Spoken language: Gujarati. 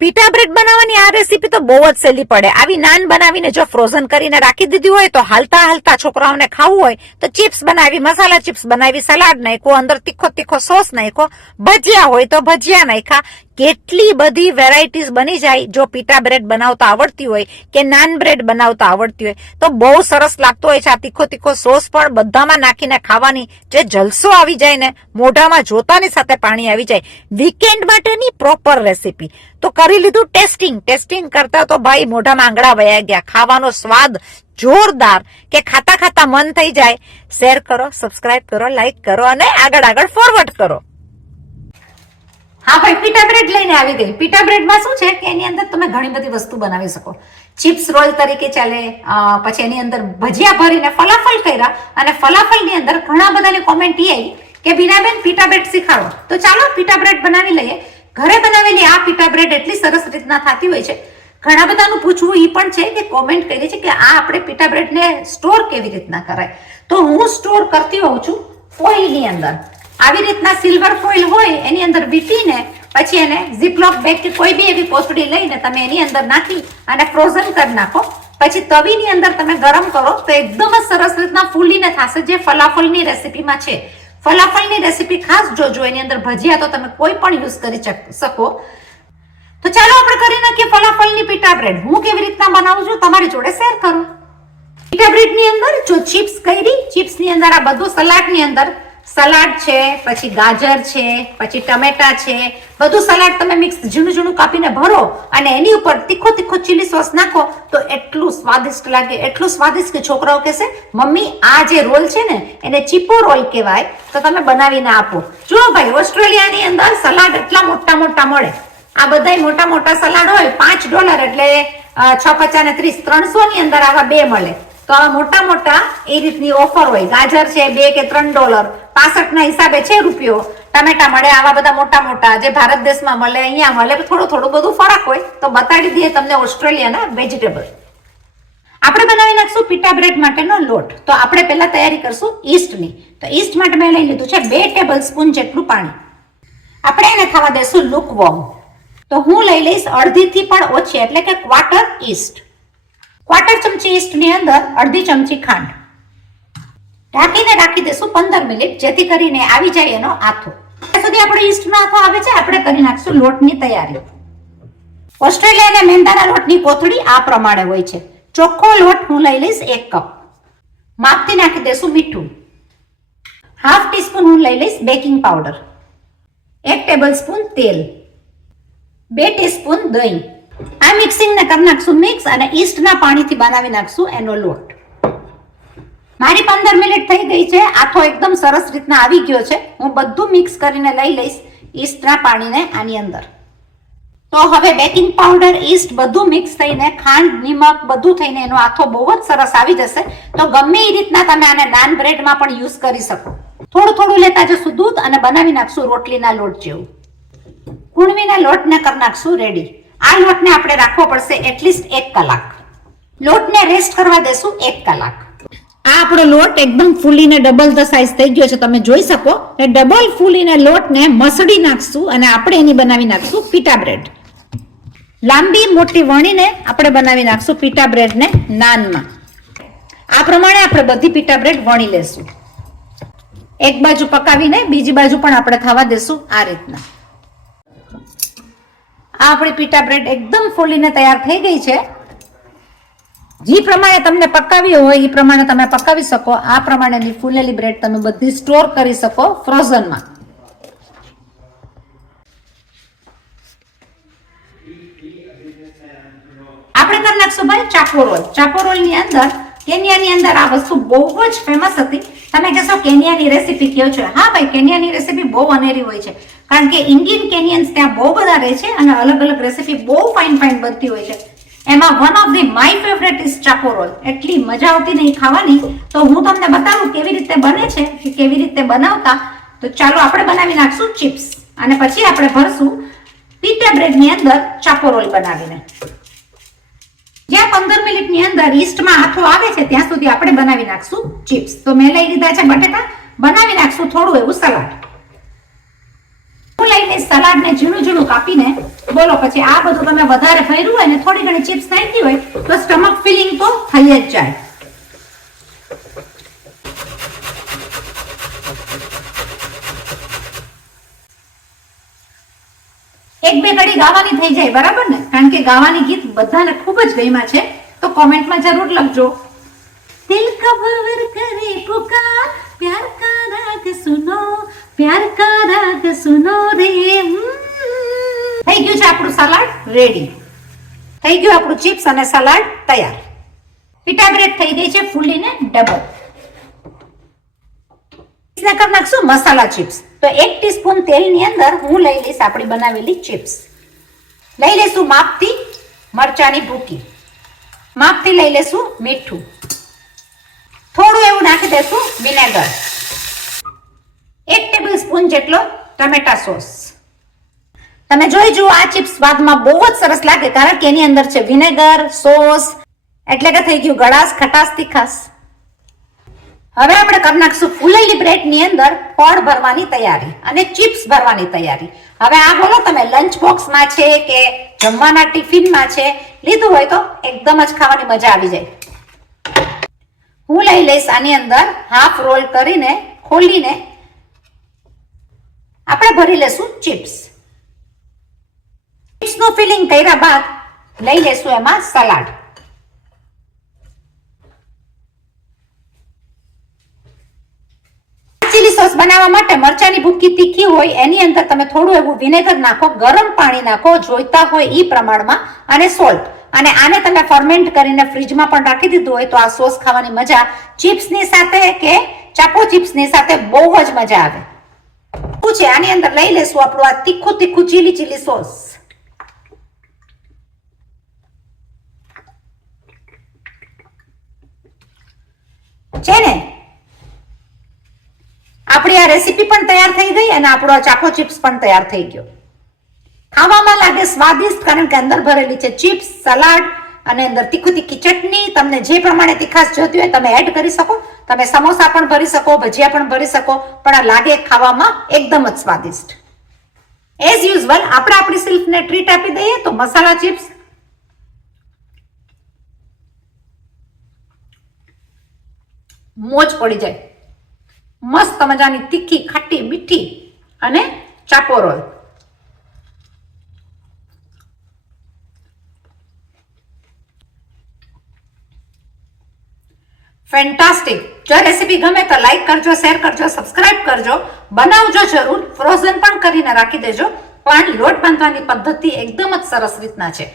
પીટા બ્રેડ બનાવવાની આ રેસીપી તો બહુ જ સહેલી પડે. આવી નાન બનાવીને જો ફ્રોઝન કરીને રાખી દીધી હોય તો હાલતા હાલતા છોકરાઓને ખાવું હોય તો ચિપ્સ બનાવી, મસાલા ચિપ્સ બનાવી, સલાડ નાખો, અંદર તીખો તીખો સોસ નાખો, ભજીયા હોય તો ભજીયા નાખ્યા. કેટલી બધી વેરાયટીઝ બની જાય જો પીટા બ્રેડ બનાવતા આવડતી હોય કે નાન બ્રેડ બનાવતા આવડતી હોય તો બહુ સરસ લાગતો હોય છે. આ તીખો તીખો સોસ પણ બધામાં નાખીને ખાવાની જે જલસો આવી જાય ને, મોઢામાં જોતાની સાથે પાણી આવી જાય. વીકેન્ડ માટેની પ્રોપર રેસીપી તો કરી લીધું ટેસ્ટિંગ કરતા તો ભાઈ મોઢામાં આંગળા વયા ગયા. ખાવાનો સ્વાદ જોરદાર કે ખાતા ખાતા મન થઈ જાય. શેર કરો, સબસ્ક્રાઇબ કરો, લાઈક કરો અને આગળ ફોરવર્ડ કરો. હા ભાઈ, પીટા બ્રેડ લઈને આવી ગઈ. પીટા બ્રેડમાં શું છે કે એની અંદર તમે ઘણી બધી વસ્તુ બનાવી શકો. ચિપ્સ રોલ તરીકે ચાલે, પછી એની અંદર ભજીયા ભરીને ફલાફલ કર્યા, અને ફલાફલની અંદર ઘણા બધાની કોમેન્ટ એ આવી કે બીનાબેન પીટા બ્રેડ શીખાડો. તો ચાલો પીટા બ્રેડ બનાવી લઈએ. ઘરે બનાવેલી આ પીટા બ્રેડ એટલી સરસ રીતના થતી હોય છે. ઘણા બધાનું પૂછવું એ પણ છે કે કોમેન્ટ કરી છે કે આ આપણે પીટા બ્રેડને સ્ટોર કેવી રીતના કરાય. તો હું સ્ટોર કરતી હોઉં છું ફોઇલની અંદર. આવી રીતના સિલ્વર ફોઇલ હોય એની અંદર વીંટીને પછી એને ઝીપલોક બેગ કે કોઈ બી એવી કોથળી લઈને તમે એની અંદર નાખી અને ફ્રોઝન કરી નાખો. પછી તવીની અંદર તમે ગરમ કરો તો એકદમ જ સરસ રીતના ફૂલીને થશે, જે ફલાફલની રેસીપીમાં છે. ફલાફલની રેસીપી ખાસ જોજો, એની અંદર ભજીયા તો તમે કોઈ પણ યુઝ કરી શકો. તો ચાલો આપણે કરી નાખીએ ફલાફલની પીટા બ્રેડ. હું કેવી રીતના બનાવું છું તમારી જોડે શેર કરું. પીટા બ્રેડની અંદર જો ચિપ્સ કરી, ચિપ્સની અંદર આ બધું સલાડની અંદર સલાડ છે, પછી ગાજર છે, પછી ટમેટા છે, બધું સલાડ તમે મિક્સ ઝીણું કાપીને ભરો અને એની ઉપર તીખો તીખો ચીલી સોસ નાખો તો એટલું સ્વાદિષ્ટ લાગે, એટલું સ્વાદિષ્ટ કે છોકરાઓ કહેશે મમ્મી આ જે રોલ છે ને એને ચીપો રોલ કહેવાય, તો તમે બનાવીને આપો. જો ભાઈ, ઓસ્ટ્રેલિયાની અંદર સલાડ એટલા મોટા મળે. આ બધા મોટા સલાડ હોય $5 એટલે 6 × 5 = 30, 300 ની અંદર આવા 2 મળે. તો આવા મોટા એ રીતની ઓફર હોય. ગાજર છે $2 કે $3, 65 ના હિસાબે છે રૂપિયો. ટમેટા મળે આવા બધા મોટા જે ભારત દેશમાં મળે, અહીંયા મળે, થોડું બધું ફરક હોય. તો બતાડી દઈએ તમને ઓસ્ટ્રેલિયાના વેજીટેબલ. આપણે બનાવી નાખશું પીટા બ્રેડ માટેનો લોટ. તો આપણે પહેલા તૈયારી કરશું ઈસ્ટની. તો ઈસ્ટ માટે મેં લઈ લીધું છે 2 ટેબલસ્પૂન જેટલું પાણી. આપણે એને થવા દેશું લુકવોર્મ. તો હું લઈ લઈશ અડધીથી પણ ઓછી એટલે કે 1/4 ઈસ્ટ. 1/4 ચમચી ઈસ્ટની અંદર અડધી ચમચી ખાંડ. ઢાંકીને રાખી દેશું 15 મિનિટ, જેથી કરીને આવી જાય એનો આથો. ત્યાં સુધી આપણે ઈસ્ટનો આથો આવે છે, આપણે કરી નાખશું લોટની તૈયારી. ઓસ્ટ્રેલિયા અને મેંદાના લોટની કોથળી આ પ્રમાણે હોય છે. ચોખ્ખો લોટ હું લઈ લઈશ 1 કપ. માપથી નાખી દેશું મીઠું. ½ ટીસ્પૂન હું લઈ લઈશ બેકિંગ પાવડર. 1 ટેબલસ્પૂન તેલ. 2 ટીસ્પૂન દહીં. આ મિક્સિંગને કરી નાખશું મિક્સ અને ઈસ્ટના પાણીથી બનાવી નાખશું એનો લોટ. મારી 15 મિનિટ થઈ ગઈ છે. આથો એકદમ સરસ રીતના આવી ગયો છે. હું બધું મિક્સ કરીને લઈ લઈશ ઈસ્ટના પાણીને આની અંદર. તો હવે બેકિંગ પાવડર, ઈસ્ટ બધું મિક્સ થઈને, ખાંડ, નિમક બધું થઈને એનો આથો બહુ જ સરસ આવી જશે. તો ગમે એ રીતના તમે આને નાન બ્રેડમાં પણ યુઝ કરી શકો. થોડું લેતા જશું દૂધ અને બનાવી નાખશું રોટલીના લોટ જેવું. કુણવીના લોટને કરી નાખશું રેડી. આ લોટને આપણે રાખવો પડશે એટલીસ્ટ 1 કલાક. લોટને રેસ્ટ કરવા દેશું 1 કલાક. આ આપણો લોટ એકદમ ફૂલીને ડબલ ધ સાઈઝ થઈ ગયો છે, તમે જોઈ શકો. ડબલ ફૂલીને લોટને મસળી નાખશું અને આપણે એની બનાવી નાખશું પીટા બ્રેડ. લાંબી મોટી વણીને આપણે બનાવી નાખશું પીટા બ્રેડને નાનમાં. આ પ્રમાણે આપણે બધી પીટા બ્રેડ વણી લેશું. એક બાજુ પકાવીને બીજી બાજુ પણ આપણે થવા દેશું આ રીતના. આ આપણી પીટા બ્રેડ એકદમ ફૂલીને તૈયાર થઈ ગઈ છે. જે પ્રમાણે તમને પકાવી હોય એ પ્રમાણે તમે પકાવી શકો. આ પ્રમાણેની ફૂલેલી બ્રેડ તમે બધી સ્ટોર કરી શકો ફ્રોઝનમાં. આપણે કરી નાખશું ભાઈ ચાપો રોલ. ચાપો રોલ ની અંદર કેન્યાની અંદર આ વસ્તુ બહુ જ ફેમસ હતી. તમે કહેશો કેન્યાની રેસીપી કયો છો? હા ભાઈ, કેન્યાની રેસીપી બહુ અનેરી હોય છે, કારણ કે ઇન્ડિયન કેનિયન્સ ત્યાં બહુ બધા રહે છે અને અલગ રેસીપી બહુ ફાઇન બનતી હોય છે. એમાં one of the my favourite is ચાપો રોલ. એટલી મજા આવતી નહીં ખાવાની. તો હું તમને બતાવું કેવી રીતે બને છે, કે કેવી રીતે બનાવતા. તો ચાલો આપણે બનાવી નાખશું ચિપ્સ અને પછી આપણે ભરશું પીટા બ્રેડની અંદર ચાપો રોલ બનાવીને. જ્યાં 15 મિનિટની અંદર ઈસ્ટમાં આથો આવે છે ત્યાં સુધી આપણે બનાવી નાખશું ચિપ્સ. તો મેં લઈ લીધા છે બટેટા. બનાવી નાખશું થોડું એવું સલાડ. હું લઈ લઈશ સલાડ ને ઝીણું ઝીણું કાપીને. બોલો પછી આ બધું તમે વધારે ભર્યું હોય ને થોડી ઘણી ચિપ્સ નાખી હોય તો સ્ટમક ફિલિંગ તો થઈ જ જાય. એક બે ઘડી ગાવાની થઈ જાય બરાબર ને, કારણ કે ગાવાની ગીત બધાને ખૂબ જ ગમ્યા છે તો કોમેન્ટમાં જરૂર લખજો. દિલ કા ભંવર કરે પુકાર, પ્યાર કા રાગ સુનો, પ્યાર કા રાગ સુનો રે. થઈ ગયું છે આપણું સલાડ રેડી. થઈ ગયું આપણું ચિપ્સ અને સલાડ તૈયાર. પીટા બ્રેડ થઈ ગઈ છે ફૂલીને ડબલ. કરી નાખશું મસાલા ચિપ્સ. તો 1 ટીસ્પૂન તેલની અંદર હું લઈ લઈશ આપણી બનાવેલી ચિપ્સ. લઈ લઈશું માપથી મરચાની ભૂકી, માપથી લઈ લઈશું મીઠું, થોડું એવું નાખી દઈશું વિનેગર, 1 ટેબલસ્પૂન જેટલો ટમેટા સોસ. તમે જોઈ જુઓ આ ચિપ્સ સ્વાદમાં બહુ જ સરસ લાગે કારણ કે એની અંદર છે વિનેગર, સોસ, એટલે કે થઈ ગયું ગળાશ, ખટાશ, તીખાશ. હવે આપણે કરી નાખશું ફૂલેલી બ્રેડ ની અંદર ફળ ભરવાની તૈયારી અને ચિપ્સ ભરવાની તૈયારી. હવે આ બોલો તમે લંચ બોક્સમાં છે કે જમવાના ટિફિનમાં છે, લીધું હોય તો એકદમ જ ખાવાની મજા આવી જાય. હું લઈ લઈશ આની અંદર હાફ રોલ કરીને ખોલીને આપણે ભરી લેશું ચિપ્સ. ચિપ્સનું ફિલિંગ કર્યા બાદ લઈ લેશું એમાં સલાડ. ચીલી સોસ બનાવવા માટે મરચાની ભૂકી તીખી હોય એની અંદર તમે થોડું એવું વિનેગર નાખો, ગરમ પાણી નાખો જોઈતા હોય એ પ્રમાણમાં, અને સોલ્ટ. અને આને તમે ફર્મેન્ટ કરીને ફ્રીજમાં પણ રાખી દીધું હોય તો આ સોસ ખાવાની મજા ચિપ્સની સાથે કે ચાપો ચિપ્સની સાથે બહુ જ મજા આવે. શું છે આની અંદર લઈ લેશું આપણું આ તીખું તીખું ચીલી સોસ. છે ને આપણી આ રેસીપી પણ તૈયાર થઈ ગઈ અને આપણો ચાકો ચિપ્સ પણ તૈયાર થઈ ગયો. ખાવામાં લાગે સ્વાદિષ્ટ કારણ કે અંદર ભરેલી છે ચિપ્સ, સલાડ અને અંદર તીખી ચટણી. તમને જે પ્રમાણે તીખાશ જોતી હોય તમે એડ કરી શકો. તમે સમોસા પણ ભરી શકો, ભજીયા પણ ભરી શકો, પણ આ લાગે ખાવામાં એકદમ જ સ્વાદિષ્ટ. એઝ યુઝ્યુઅલ આપણે આપણી સેલ્ફને ટ્રીટ આપી દઈએ તો મસાલા ચિપ્સ મોજ પડી જાય. મસ્ત મજાની તીખી, ખાટી, મીઠી અને ચાપો રોલ. ફેન્ટાસ્ટિક. જો રેસીપી ગમે તો લાઈક કરજો, શેર કરજો, સબસ્ક્રાઇબ કરજો, બનાવજો જરૂર. ફ્રોઝન પણ કરીને રાખી દેજો, પણ લોટ બાંધવાની પદ્ધતિ એકદમ જ સરસ રીતના છે.